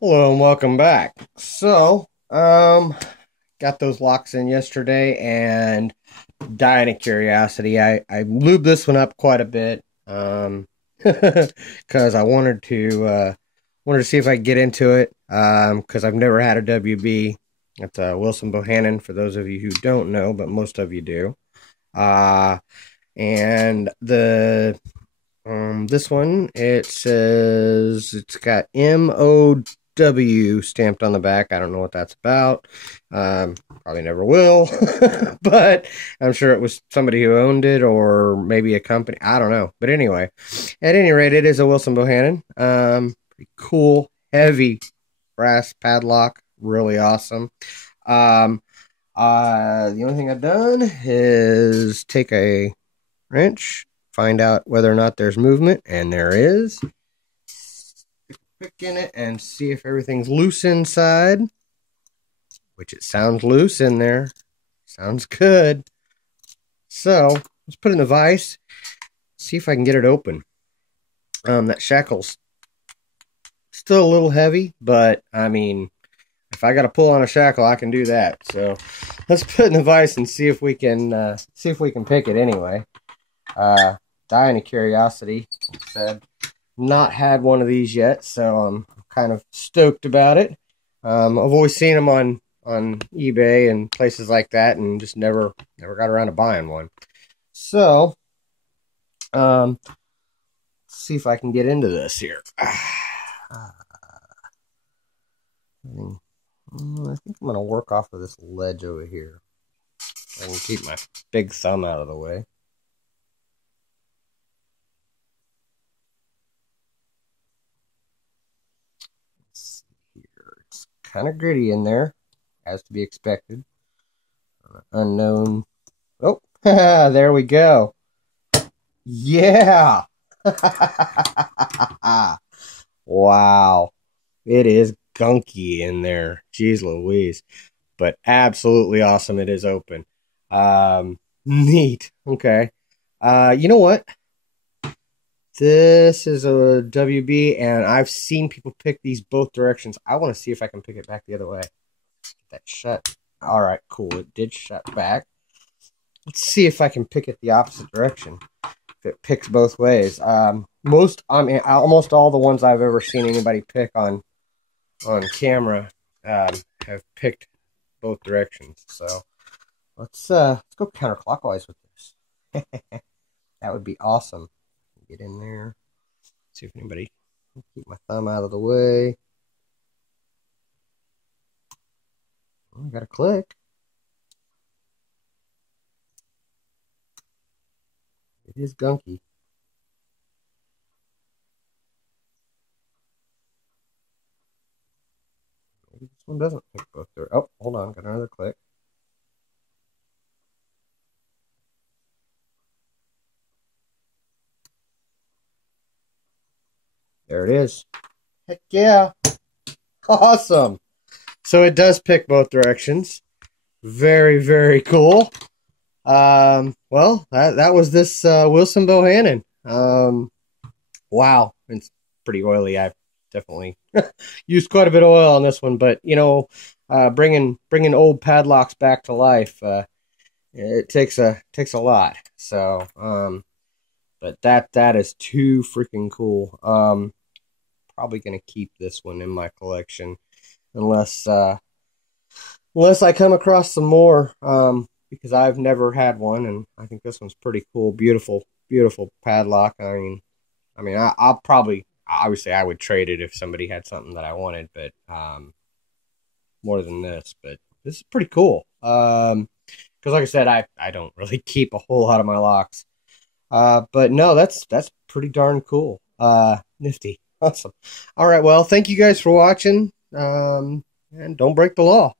Hello and welcome back. Got those locks in yesterday and dying of curiosity. I lubed this one up quite a bit, because I wanted to see if I could get into it, because I've never had a WB. It's a Wilson Bohannan for those of you who don't know, but most of you do. Uh, and the this one, it says it's got MOW stamped on the back. I don't know what that's about. Probably never will, but I'm sure it was somebody who owned it or maybe a company. I don't know. But anyway, at any rate, it is a Wilson Bohannan. Pretty cool, heavy brass padlock. Really awesome. The only thing I've done is take a wrench, find out whether or not there's movement, and there is. Pick in it and see if everything's loose inside, which it sounds loose in there. Sounds good. So let's put it in the vise, see if I can get it open. That shackle's still a little heavy, but I mean, if I got to pull on a shackle, I can do that. So let's put it in the vise and see if we can pick it anyway. Dying of curiosity. Like I said, not had one of these yet, so I'm kind of stoked about it. I've always seen them on eBay and places like that, and just never got around to buying one. So, let's see if I can get into this here. I think I'm going to work off of this ledge over here. I can keep my big thumb out of the way. Let's see here. It's kind of gritty in there, as to be expected. Unknown. Oh, there we go. Yeah. Wow. It is gunky in there. Jeez Louise. But absolutely awesome. It is open. Neat. Okay. You know what? This is a WB, and I've seen people pick these both directions. I want to see if I can pick it back the other way. Get that shut. All right, cool. It did shut back. Let's see if I can pick it the opposite direction. If it picks both ways. Almost all the ones I've ever seen anybody pick on camera have picked both directions. So let's go counterclockwise with this. That would be awesome. Get in there. See if anybody can keep my thumb out of the way. Oh, I got a click. It is gunky. Maybe this one doesn't pick both there. Oh, hold on. Got another click. There it is. Heck yeah. Awesome. So it does pick both directions. Very, very cool. Well, that was this Wilson Bohannan. Wow. It's pretty oily. I've definitely used quite a bit of oil on this one, but you know, bringing old padlocks back to life, it takes a lot. So, but that is too freaking cool. Probably gonna keep this one in my collection unless I come across some more, because I've never had one, and I think this one's pretty cool. Beautiful padlock. I'll probably, obviously I would trade it if somebody had something that I wanted, but more than this. But this is pretty cool. Because like I said, I don't really keep a whole lot of my locks. But no, that's pretty darn cool. Nifty. Awesome. All right, well, thank you guys for watching. And don't break the law.